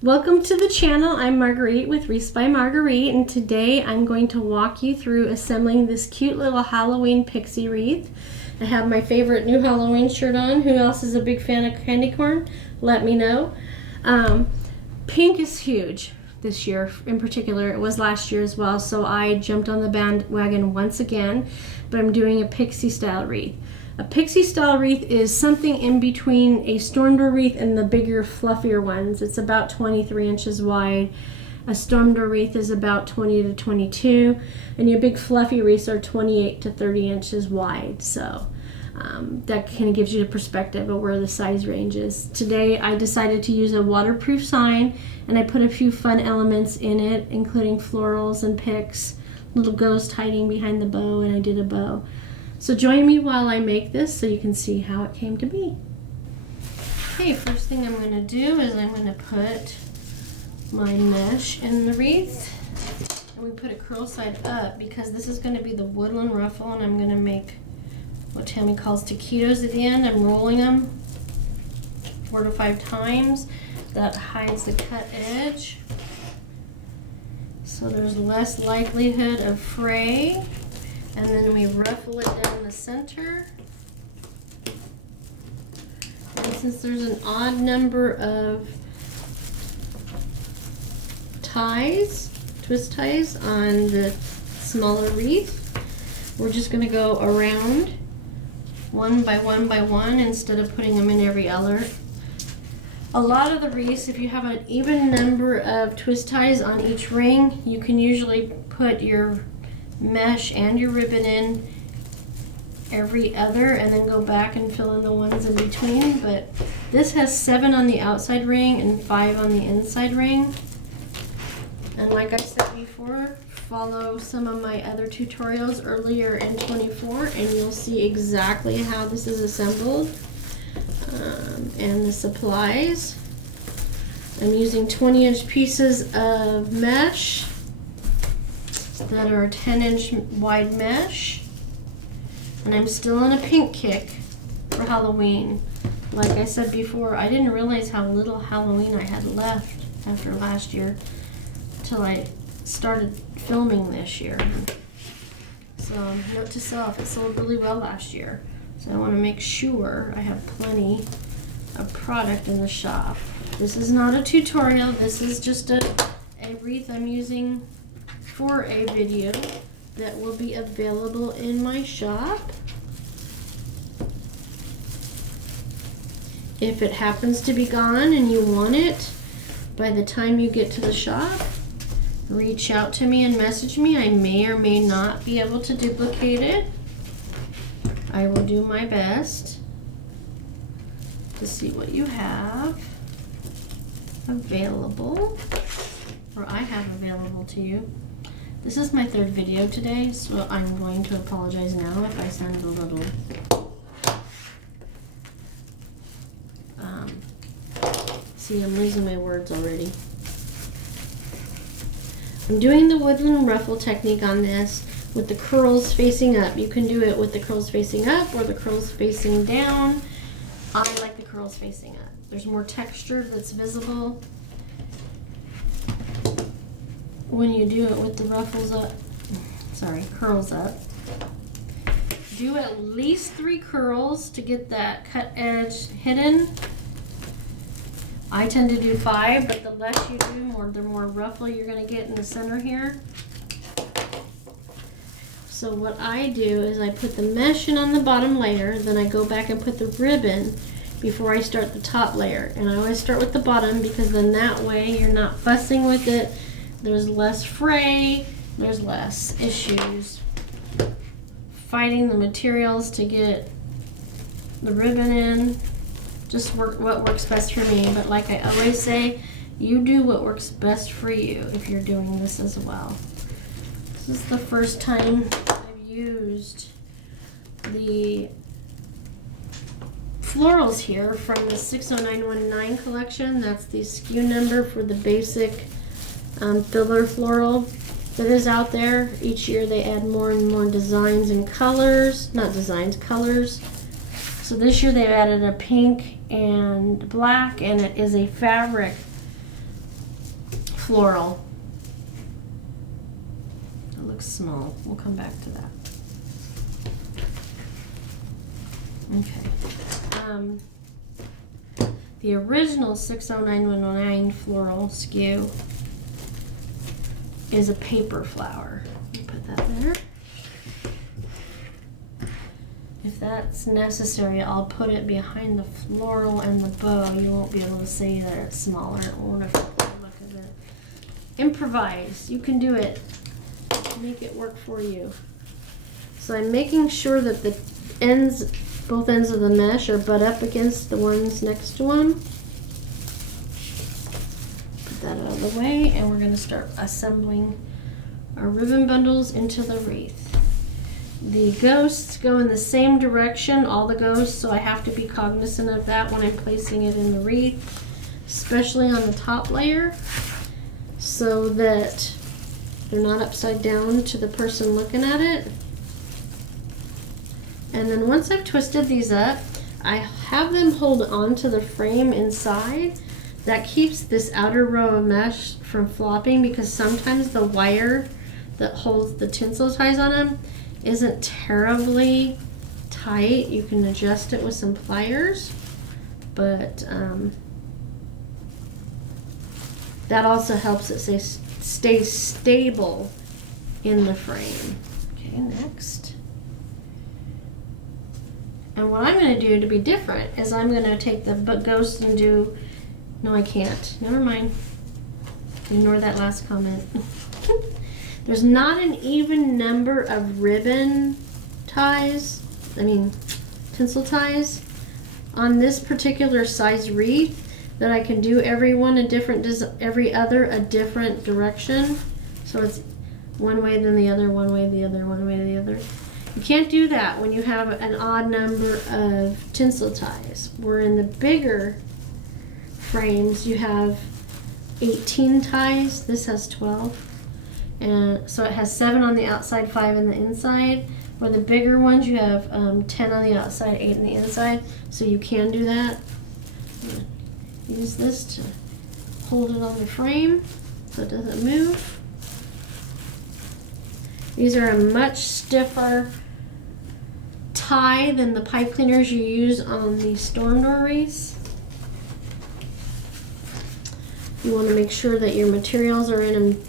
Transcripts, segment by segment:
Welcome to the channel. I'm Marguerite with Wreaths by Marguerite, and today I'm going to walk you through assembling this cute little Halloween pixie wreath. I have my favorite new Halloween shirt on. Who else is a big fan of candy corn? Let me know. Pink is huge this year in particular. It was last year as well, so I jumped on the bandwagon once again, but I'm doing a pixie style wreath. A pixie style wreath is something in between a storm door wreath and the bigger, fluffier ones. It's about 23 inches wide. A storm door wreath is about 20 to 22, and your big fluffy wreaths are 28 to 30 inches wide. So that kind of gives you a perspective of where the size range is. Today I decided to use a waterproof sign, and I put a few fun elements in it, including florals and picks, little ghost hiding behind the bow, and I did a bow. So join me while I make this so you can see how it came to be. Okay, first thing I'm going to do is I'm going to put my mesh in the wreath. And we put it curl side up because this is going to be the woodland ruffle, and I'm going to make what Tammy calls taquitos at the end. I'm rolling them 4 to 5 times. That hides the cut edge, so there's less likelihood of fray. And then we ruffle it down the center. And since there's an odd number of ties, twist ties on the smaller wreath, we're just going to go around one by one instead of putting them in every other. A lot of the wreaths, if you have an even number of twist ties on each ring, you can usually put your mesh and your ribbon in every other and then go back and fill in the ones in between. But this has 7 on the outside ring and 5 on the inside ring. And like I said before, follow some of my other tutorials earlier in 24 and you'll see exactly how this is assembled. And the supplies. I'm using 20-inch pieces of mesh that are 10-inch wide mesh, and I'm still in a pink kick for Halloween. Like I said before, I didn't realize how little Halloween I had left after last year until I started filming this year. So note to self, it sold really well last year, so I want to make sure I have plenty of product in the shop. This is not a tutorial, this is just a wreath I'm using for a video that will be available in my shop. If it happens to be gone and you want it by the time you get to the shop, reach out to me and message me. I may or may not be able to duplicate it. I will do my best to see what you have available, or I have available to you. This is my 3rd video today, so I'm going to apologize now if I sound a little see, I'm losing my words already. I'm doing the woodland ruffle technique on this with the curls facing up. You can do it with the curls facing up or the curls facing down. I like the curls facing up. There's more texture that's visible when you do it with the ruffles up, curls up. Do at least 3 curls to get that cut edge hidden. I tend to do 5, but the less you do, the more ruffle you're going to get in the center here. So what I do is I put the mesh in on the bottom layer, then I go back and put the ribbon before I start the top layer. And I always start with the bottom because then that way you're not fussing with it. There's less fray, there's less issues fighting the materials to get the ribbon in. Just what works best for me. But like I always say, you do what works best for you if you're doing this as well. This is the first time I've used the florals here from the 60919 collection. That's the SKU number for the basic filler floral that is out there. Each year they add more and more designs and colors, not designs, colors. So this year they've added a pink and black, and it is a fabric floral. It looks small. We'll come back to that. Okay. The original 609109 floral skew is a paper flower. Put that there. If that's necessary, I'll put it behind the floral and the bow. You won't be able to see that it's smaller. It won't affect the look of it. Improvise. You can do it. Make it work for you. So I'm making sure that the ends, both ends of the mesh are butt up against the ones next to them. Put that out of the way, and we're going to start assembling our ribbon bundles into the wreath. The ghosts go in the same direction, all the ghosts, so I have to be cognizant of that when I'm placing it in the wreath, especially on the top layer, so that they're not upside down to the person looking at it. And then once I've twisted these up, I have them hold onto the frame inside. That keeps this outer row of mesh from flopping, because sometimes the wire that holds the tinsel ties on them isn't terribly tight. You can adjust it with some pliers, but that also helps it stay stable in the frame. Okay, next. And what I'm going to do to be different is I'm going to take the ghost and do, no I can't, never mind. Ignore that last comment. There's not an even number of ribbon ties, tinsel ties on this particular size wreath that I can do every other a different direction. So it's one way then the other, one way the other, one way the other. You can't do that when you have an odd number of tinsel ties. Where in the bigger frames you have 18 ties, this has 12. And so it has 7 on the outside, 5 on the inside. Where the bigger ones, you have 10 on the outside, 8 on the inside. So you can do that. Use this to hold it on the frame so it doesn't move. These are a much stiffer tie than the pipe cleaners you use on the storm door wreaths. You want to make sure that your materials are in them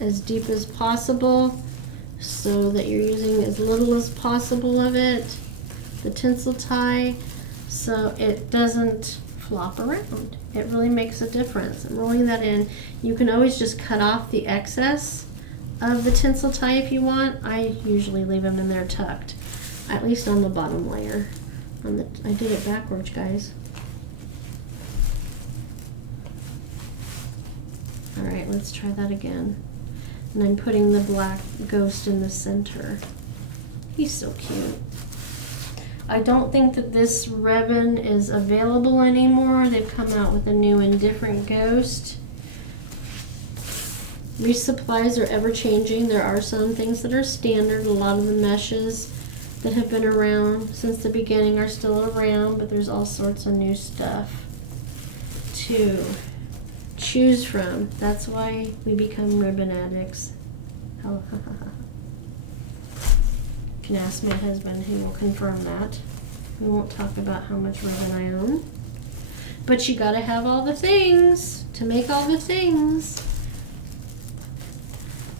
as deep as possible so that you're using as little as possible of it, the tinsel tie, so it doesn't flop around. It really makes a difference. I'm rolling that in. You can always just cut off the excess of the tinsel tie if you want. I usually leave them in there tucked, at least on the bottom layer. I did it backwards, guys. All right, let's try that again. And I'm putting the black ghost in the center. He's so cute. I don't think that this ribbon is available anymore. They've come out with a new and different ghost. Resupplies are ever changing. There are some things that are standard. A lot of the meshes that have been around since the beginning are still around, but there's all sorts of new stuff to choose from. That's why we become ribbon addicts. Oh, you can ask my husband, he will confirm that. We won't talk about how much ribbon I own. But you gotta have all the things to make all the things.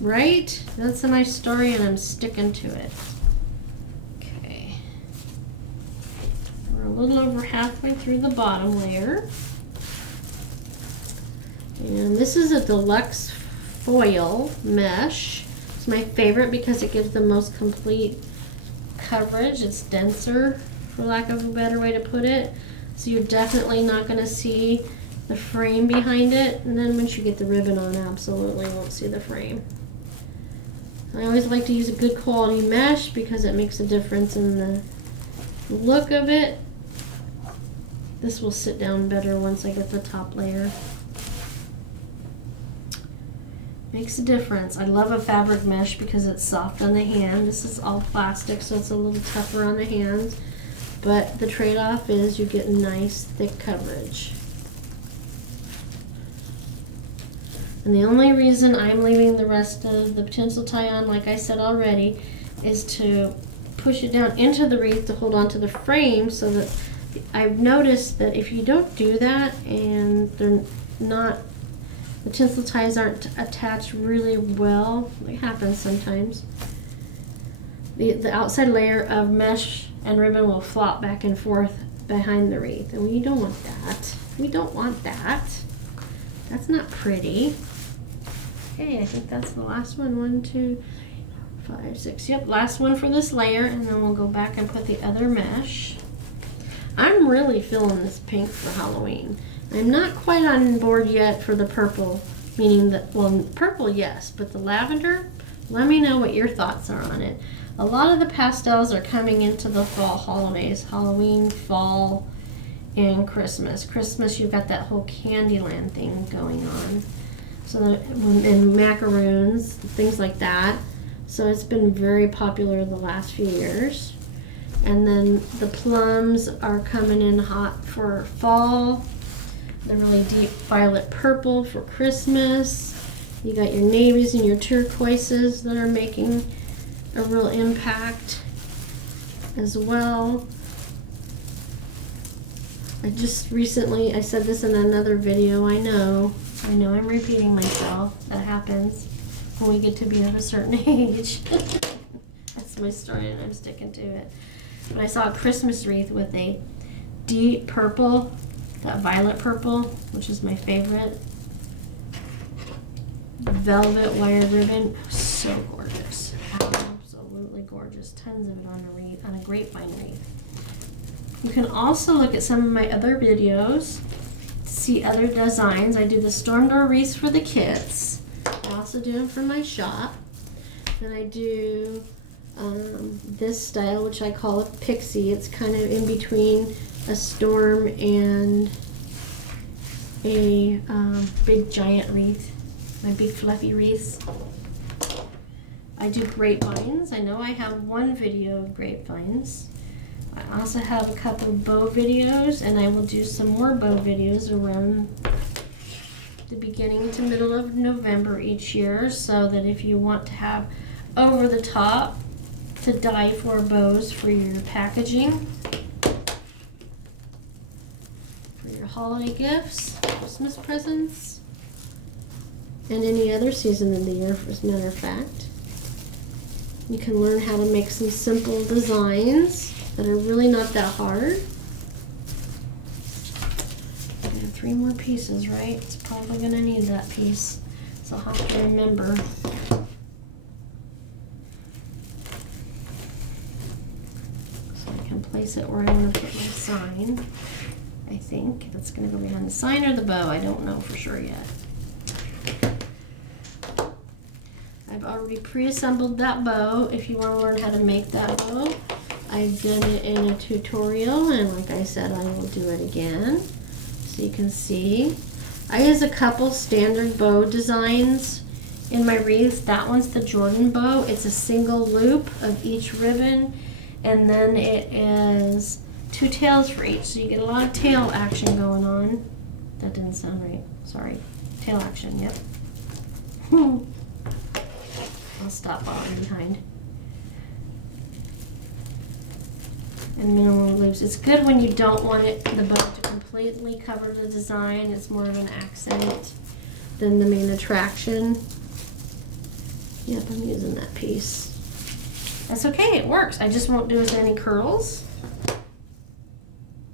Right? That's a nice story and I'm sticking to it. Okay. We're a little over halfway through the bottom layer. And this is a deluxe foil mesh. It's my favorite because it gives the most complete coverage. It's denser, for lack of a better way to put it. So you're definitely not going to see the frame behind it. And then once you get the ribbon on, absolutely won't see the frame. I always like to use a good quality mesh because it makes a difference in the look of it. This will sit down better once I get the top layer. Makes a difference. I love a fabric mesh because it's soft on the hand. This is all plastic, so it's a little tougher on the hands. But the trade-off is you get nice thick coverage. And the only reason I'm leaving the rest of the pencil tie on, like I said already, is to push it down into the wreath to hold on to the frame, so that I've noticed that if you don't do that and they're not, the tinsel ties aren't attached really well, it happens sometimes, the outside layer of mesh and ribbon will flop back and forth behind the wreath, and we don't want that. We don't want that. That's not pretty. Okay, I think that's the last one. 1, 2, 5, 6. Yep, last one for this layer, and then we'll go back and put the other mesh. I'm really feeling this pink for Halloween. I'm not quite on board yet for the purple, meaning that, well, purple, yes, but the lavender, let me know what your thoughts are on it. A lot of the pastels are coming into the fall holidays, Halloween, fall, and Christmas. Christmas, you've got that whole Candyland thing going on. So, and macaroons, things like that. So it's been very popular the last few years. And then the plums are coming in hot for fall. The really deep violet purple for Christmas. You got your navies and your turquoises that are making a real impact as well. I just recently, I said this in another video, I know I'm repeating myself. That happens when we get to be of a certain age. That's my story and I'm sticking to it. But I saw a Christmas wreath with a deep purple, that violet purple, which is my favorite, velvet wire ribbon. So gorgeous. Absolutely gorgeous. Tons of it on a wreath, on a grapevine wreath. You can also look at some of my other videos to see other designs. I do the storm door wreaths for the kids. I also do them for my shop. Then I do this style, which I call a pixie. It's kind of in between a storm and a big giant wreath, my big fluffy wreaths. I do grapevines. I know I have one video of grapevines. I also have a couple of bow videos, and I will do some more bow videos around the beginning to middle of November each year, so that if you want to have over the top to die for bows for your packaging, for your holiday gifts, Christmas presents, and any other season of the year, as a matter of fact. You can learn how to make some simple designs that are really not that hard. I have 3 more pieces, right? It's probably going to need that piece, so I'll have to remember. So I can place it where I want to put my sign. I think that's going to go behind the sign or the bow. I don't know for sure yet. I've already pre-assembled that bow. If you want to learn how to make that bow, I've done it in a tutorial, and like I said, I will do it again so you can see. I use a couple standard bow designs in my wreaths. That one's the Jordan bow. It's a single loop of each ribbon, and then it is 2 tails for each, so you get a lot of tail action going on. That didn't sound right. Sorry. Tail action, yep. I'll stop while I'm behind. And minimum loops. It's good when you don't want the bow to completely cover the design. It's more of an accent than the main attraction. Yep, I'm using that piece. That's okay, it works. I just won't do as many curls.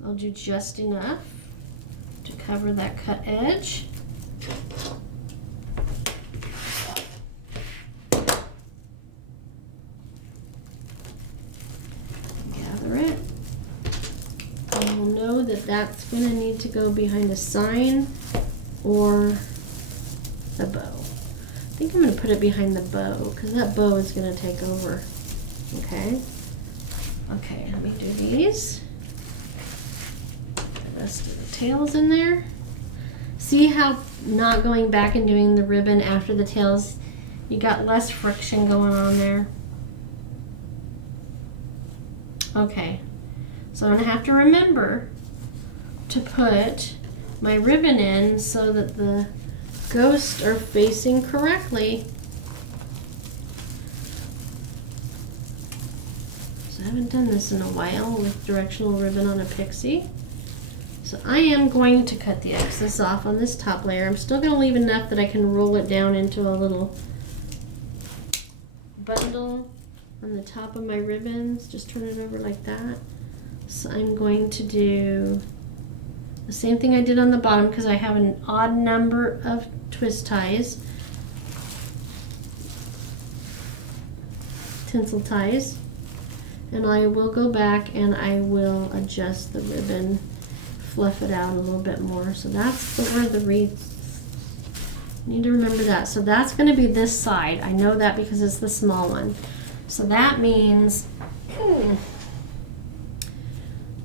I'll do just enough to cover that cut edge. That's going to need to go behind a sign or the bow. I think I'm going to put it behind the bow because that bow is going to take over. Okay. Okay, let me do these. The rest of the tails in there. See how not going back and doing the ribbon after the tails, you got less friction going on there. Okay, so I'm going to have to remember to put my ribbon in so that the ghosts are facing correctly. So I haven't done this in a while with directional ribbon on a pixie. So I am going to cut the excess off on this top layer. I'm still going to leave enough that I can roll it down into a little bundle on the top of my ribbons. Just turn it over like that. So I'm going to do the same thing I did on the bottom because I have an odd number of twist ties, tinsel ties, and I will go back and I will adjust the ribbon, fluff it out a little bit more. So that's where the wreath, need to remember that. So that's going to be this side. I know that because it's the small one. So that means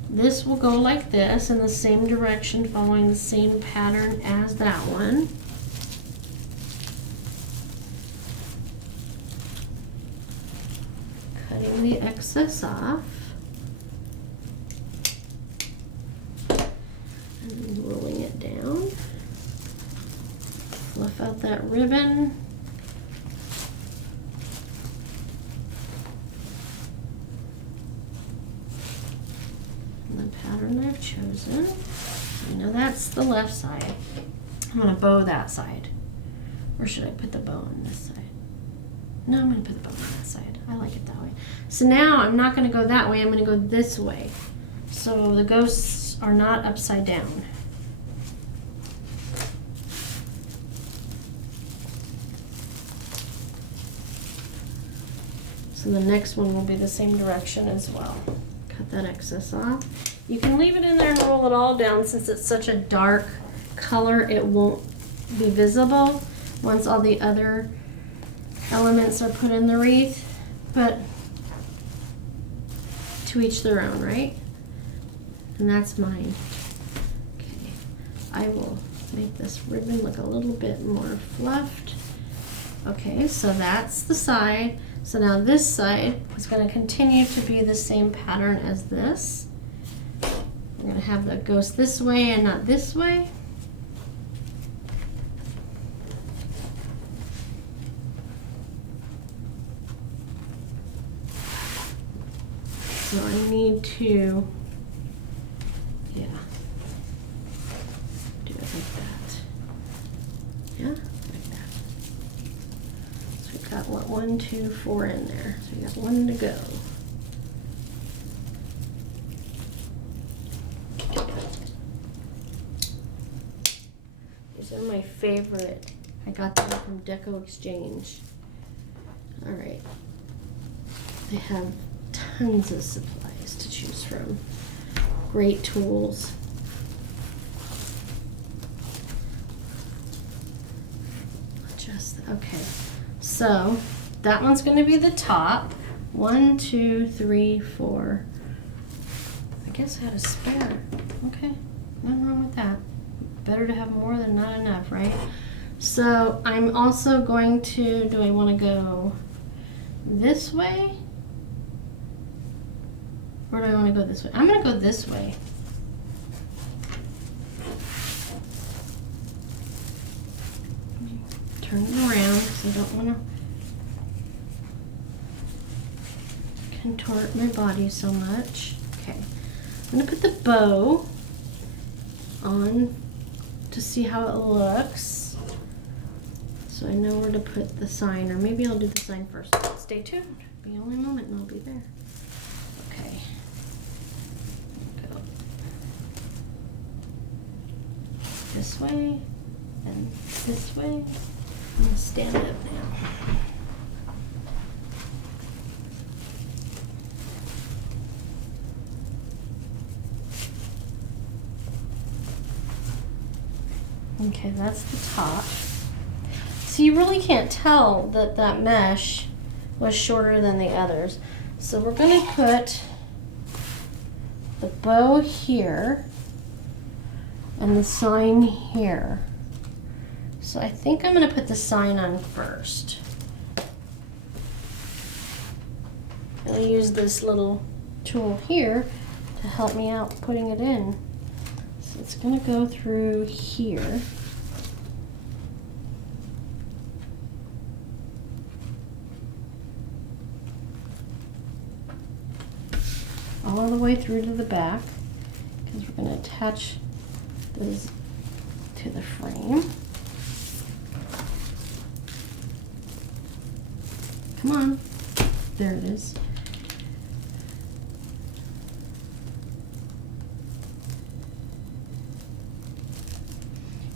this will go like this in the same direction, following the same pattern as that one. Cutting the excess off. And rolling it down. Fluff out that ribbon. And the pattern I've chosen. I know that's the left side. I'm going to bow that side. Or should I put the bow on this side? No, I'm going to put the bow on that side. I like it that way. So now I'm not going to go that way. I'm going to go this way. So the ghosts are not upside down. So the next one will be the same direction as well. Cut that excess off. You can leave it in there and roll it all down. Since it's such a dark color, it won't be visible once all the other elements are put in the wreath, but to each their own, right? And that's mine. Okay, I will make this ribbon look a little bit more fluffed. Okay, so that's the side. So now this side is going to continue to be the same pattern as this. We're going to have the ghost this way and not this way. So I need to, yeah, do it like that. Yeah, like that. So we've got what, 1, 2, 4 in there. So we got 1 to go. These are my favorite. I got them from Deco Exchange. All right. They have tons of supplies to choose from. Great tools. Just okay. So that one's going to be the top. 1, 2, 3, 4. I guess I had a spare. Okay, nothing wrong with that. Better to have more than not enough, right? So I'm also going to, do I want to go this way? Or do I want to go this way? I'm going to go this way. Turn it around because I don't want to contort my body so much. Okay, I'm going to put the bow on to see how it looks. So I know where to put the sign, or maybe I'll do the sign first. Stay tuned. Be only a moment and I'll be there. Okay. Go this way and this way. I'm going to stand up now. Okay, that's the top. So you really can't tell that that mesh was shorter than the others. So we're going to put the bow here and the sign here. So I think I'm going to put the sign on first. I'll use this little tool here to help me out putting it in. So it's going to go through here. all the way through to the back because we're going to attach this to the frame. Come on. There it is.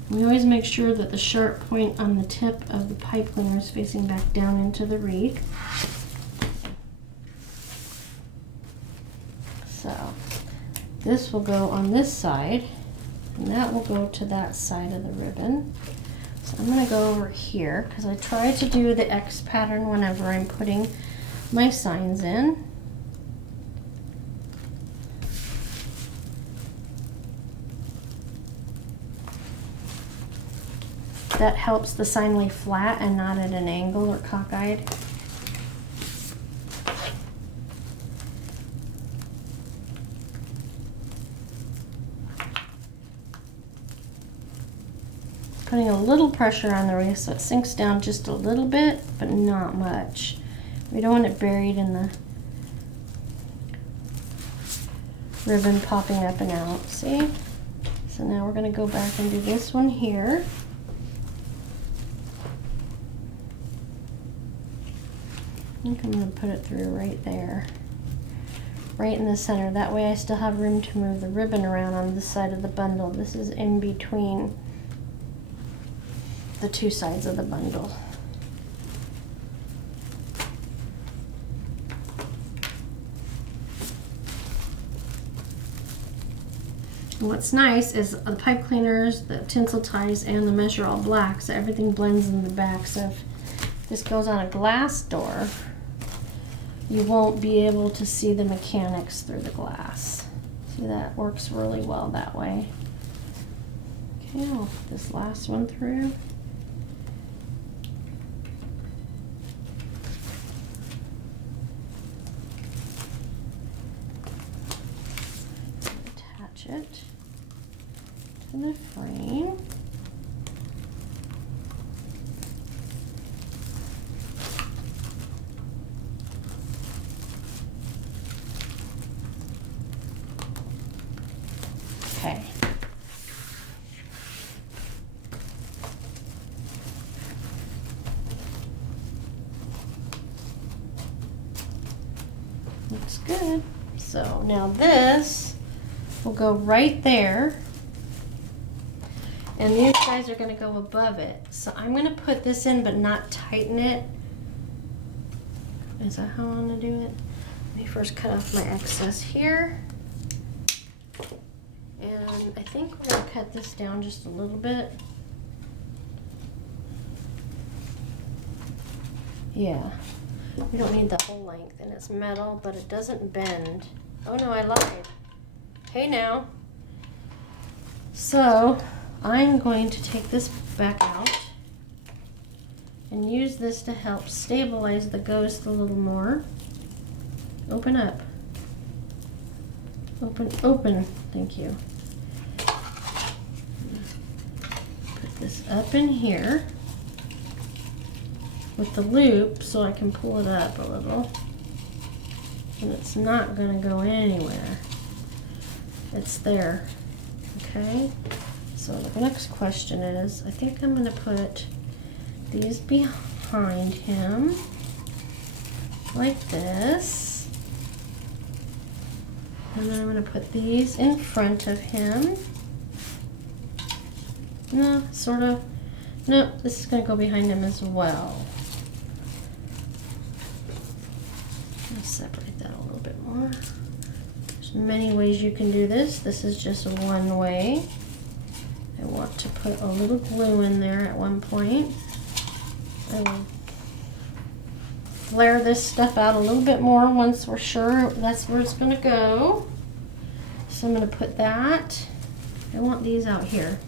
We always make sure that the sharp point on the tip of the pipe cleaner is facing back down into the wreath. So this will go on this side, and that will go to that side of the ribbon. So I'm going to go over here because I try to do the X pattern whenever I'm putting my signs in. That helps the sign lay flat and not at an angle or cockeyed. Putting a little pressure on the wreath so it sinks down just a little bit, but not much. We don't want it buried in the ribbon popping up and out, see? So now we're going to go back and do this one here. I think I'm going to put it through right there, right in the center. That way I still have room to move the ribbon around on this side of the bundle. This is in between the two sides of the bundle. And what's nice is the pipe cleaners, the tinsel ties, and the mesh are all black, so everything blends in the back. So if this goes on a glass door, you won't be able to see the mechanics through the glass. See, that works really well that way. Okay, I'll put this last one through. Attach it to the frame. Okay. Looks good. So now this will go right there, and these guys are going to go above it. So I'm going to put this in but not tighten it. Is that how I want to do it? Let me first cut off my excess here. And I think we're going to cut this down just a little bit. Yeah, we don't need the whole length, and it's metal, but it doesn't bend. Oh no, I lied. Hey now. So I'm going to take this back out and use this to help stabilize the ghost a little more. Open up. Open, open. Thank you. Put this up in here with the loop so I can pull it up a little. And it's not going to go anywhere. It's there. Okay? So the next question is, I think I'm going to put these behind him like this. And then I'm going to put these in front of him. No, sort of. No, this is going to go behind him as well. Let me separate that a little bit more. There's many ways you can do this. This is just one way. I want to put a little glue in there at one point. I will flare this stuff out a little bit more once we're sure that's where it's going to go. So I'm going to put that. I want these out here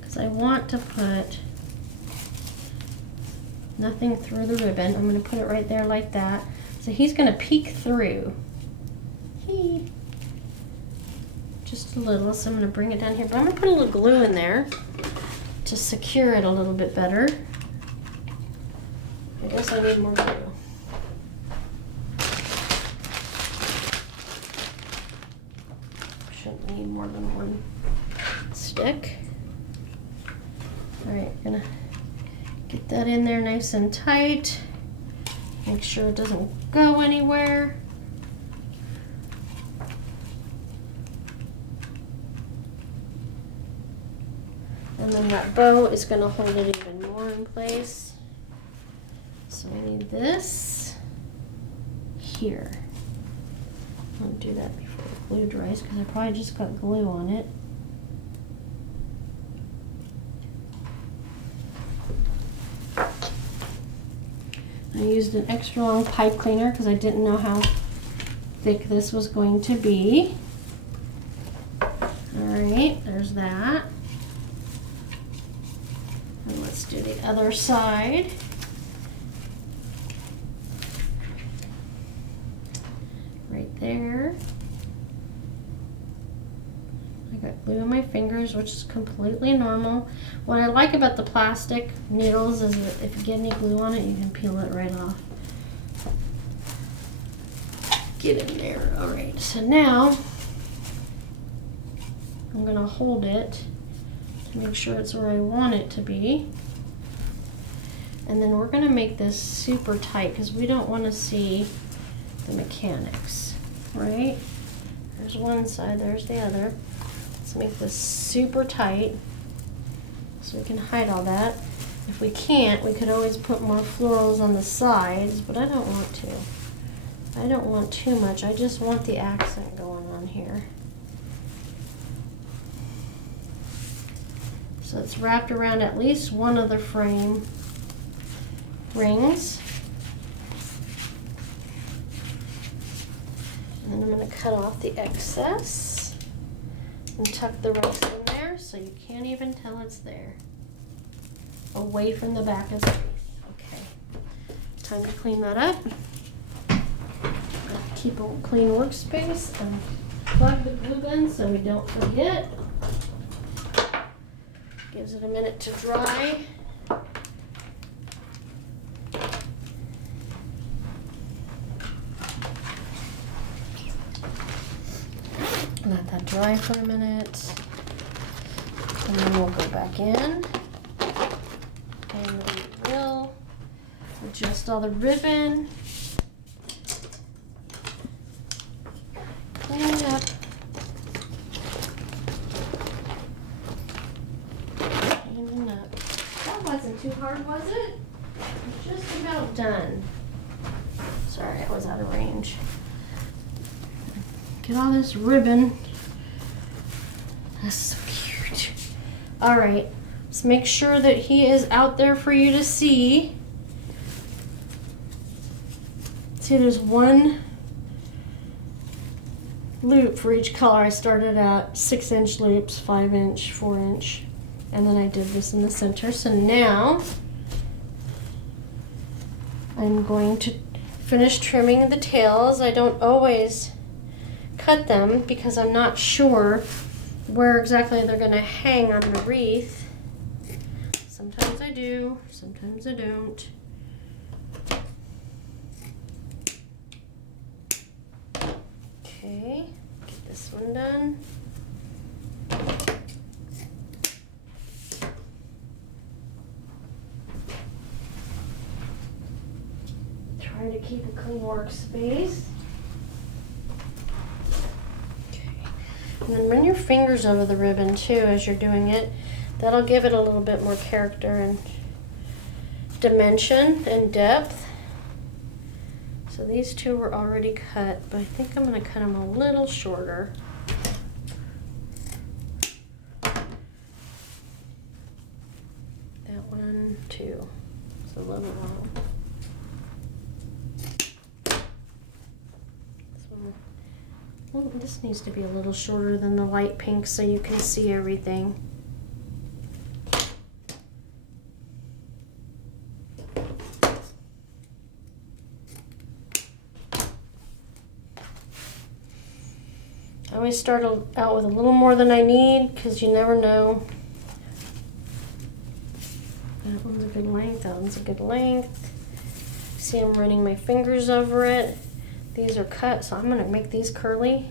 because I want to put nothing through the ribbon. I'm going to put it right there like that. So he's going to peek through. Just a little, so I'm going to bring it down here. But I'm going to put a little glue in there to secure it a little bit better. I guess I need more glue. shouldn't need more than one stick. All right, gonna get that in there nice and tight. Make sure it doesn't go anywhere. And then that bow is gonna hold it even more in place. So I need this here. I'm gonna do that before the glue dries because I probably just got glue on it. I used an extra long pipe cleaner because I didn't know how thick this was going to be. All right, there's that. And let's do the other side. Right there. I got glue on my fingers, which is completely normal. What I like about the plastic needles is that if you get any glue on it, you can peel it right off. Get in there. All right, so now I'm gonna hold it to make sure it's where I want it to be. And then we're gonna make this super tight because we don't wanna see the mechanics, right? There's one side, there's the other. Let's make this super tight so we can hide all that. If we can't, we could always put more florals on the sides, but I don't want to. I don't want too much, I just want the accent going on here. So it's wrapped around at least one of the frame rings. And then I'm going to cut off the excess and tuck the rest in there so you can't even tell it's there. Away from the back of the wreath. Okay, time to clean that up. Keep a clean workspace and plug the glue gun so we don't forget. Gives it a minute to dry. Let that dry for a minute. And then we'll go back in. And we will adjust all the ribbon. Clean it up. That wasn't too hard, was it? I'm just about done. Sorry, I was out of range. Get all this ribbon. That's so cute. All right, let's make sure that he is out there for you to see. See, there's one loop for each color. I started at 6-inch loops, 5-inch, 4-inch. And then I did this in the center. So now I'm going to finish trimming the tails. I don't always cut them because I'm not sure where exactly they're going to hang on the wreath. Sometimes I do, sometimes I don't. Okay, get this one done. Try to keep a clean workspace. Okay. And then run your fingers over the ribbon too as you're doing it. That'll give it a little bit more character and dimension and depth. So these two were already cut, but I think I'm going to cut them a little shorter. That one too. It's a little long. Well, this needs to be a little shorter than the light pink so you can see everything. I always start out with a little more than I need because you never know. That one's a good length, that one's a good length. See, I'm running my fingers over it. These are cut, so I'm going to make these curly.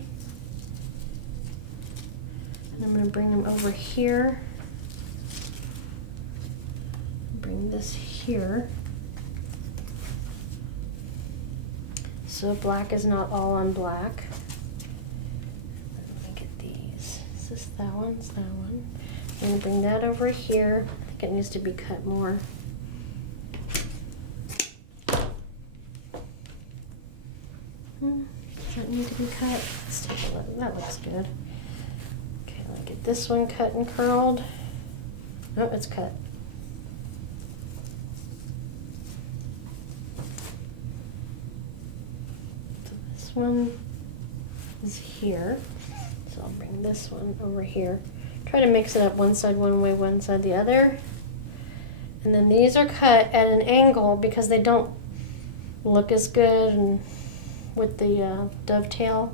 I'm going to bring them over here. Bring this here. So black is not all on black. Let me get these. Is this that one? It's that one. I'm going to bring that over here. I think it needs to be cut more. Does that need to be cut? Let's take a look. That looks good. Okay, let me get this one cut and curled. Oh, it's cut. So this one is here. So I'll bring this one over here. Try to mix it up one side one way, one side the other. And then these are cut at an angle because they don't look as good and with the dovetail.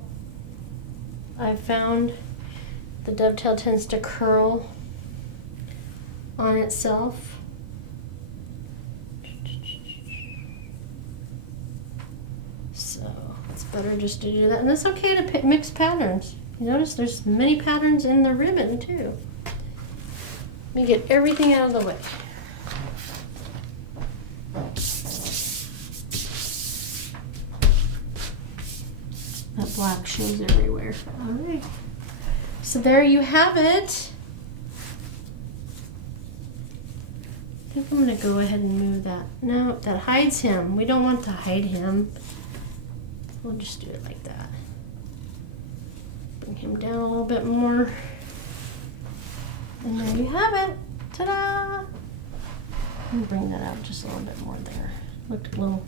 I've found the dovetail tends to curl on itself. So it's better just to do that. And it's okay to mix patterns. You notice there's many patterns in the ribbon too. Let me get everything out of the way. That black shows everywhere. All right. So there you have it. I think I'm going to go ahead and move that. No, that hides him. We don't want to hide him. We'll just do it like that. Bring him down a little bit more. And there you have it. Ta-da! Let me bring that out just a little bit more there. Looked a little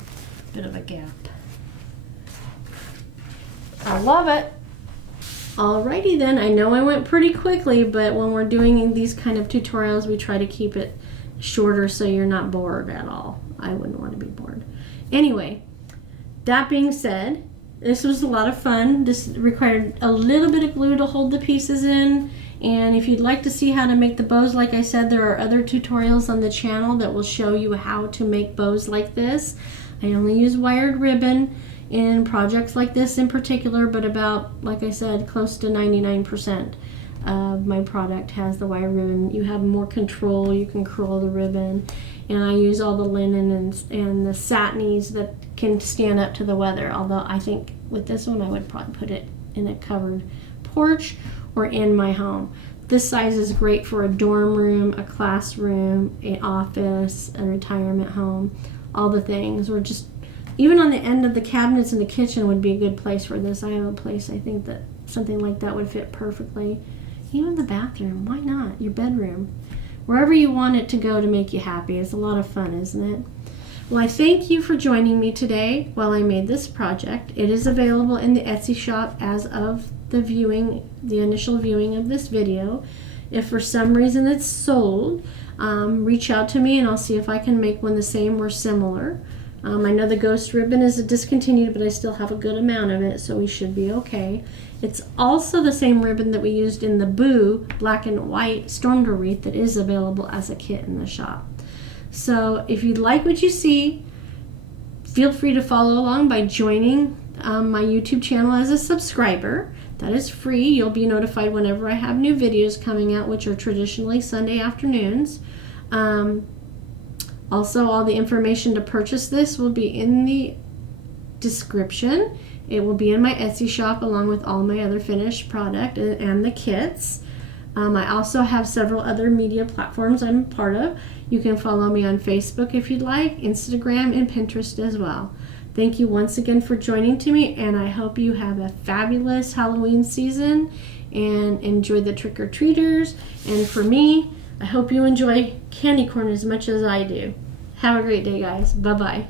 bit of a gap. I love it. Alrighty then, I know I went pretty quickly, but when we're doing these kind of tutorials, we try to keep it shorter so you're not bored at all. I wouldn't want to be bored. Anyway, that being said, this was a lot of fun. This required a little bit of glue to hold the pieces in, and if you'd like to see how to make the bows, like I said, there are other tutorials on the channel that will show you how to make bows like this. I only use wired ribbon in projects like this in particular, but about, like I said, close to 99% of my product has the wire ribbon. You have more control, you can curl the ribbon, and I use all the linen and the satinies that can stand up to the weather, although I think with this one I would probably put it in a covered porch or in my home. This size is great for a dorm room, a classroom, an office, a retirement home, all the things, or just even on the end of the cabinets in the kitchen would be a good place for this. I have a place I think that something like that would fit perfectly. Even the bathroom, why not? Your bedroom. Wherever you want it to go to make you happy. It's a lot of fun, isn't it? Well, I thank you for joining me today while I made this project. It is available in the Etsy shop as of the initial viewing of this video. If for some reason it's sold, reach out to me and I'll see if I can make one the same or similar. I know the ghost ribbon is discontinued, but I still have a good amount of it, so we should be okay. It's also the same ribbon that we used in the Boo black and white storm door wreath that is available as a kit in the shop. So if you like what you see, feel free to follow along by joining my YouTube channel as a subscriber. That is free. You'll be notified whenever I have new videos coming out, which are traditionally Sunday afternoons. Also, all the information to purchase this will be in the description. It will be in my Etsy shop along with all my other finished product and the kits. I also have several other media platforms I'm part of. You can follow me on Facebook if you'd like, Instagram, and Pinterest as well. Thank you once again for joining me, and I hope you have a fabulous Halloween season and enjoy the trick-or-treaters. And for me, I hope you enjoy candy corn as much as I do. Have a great day, guys. Bye-bye.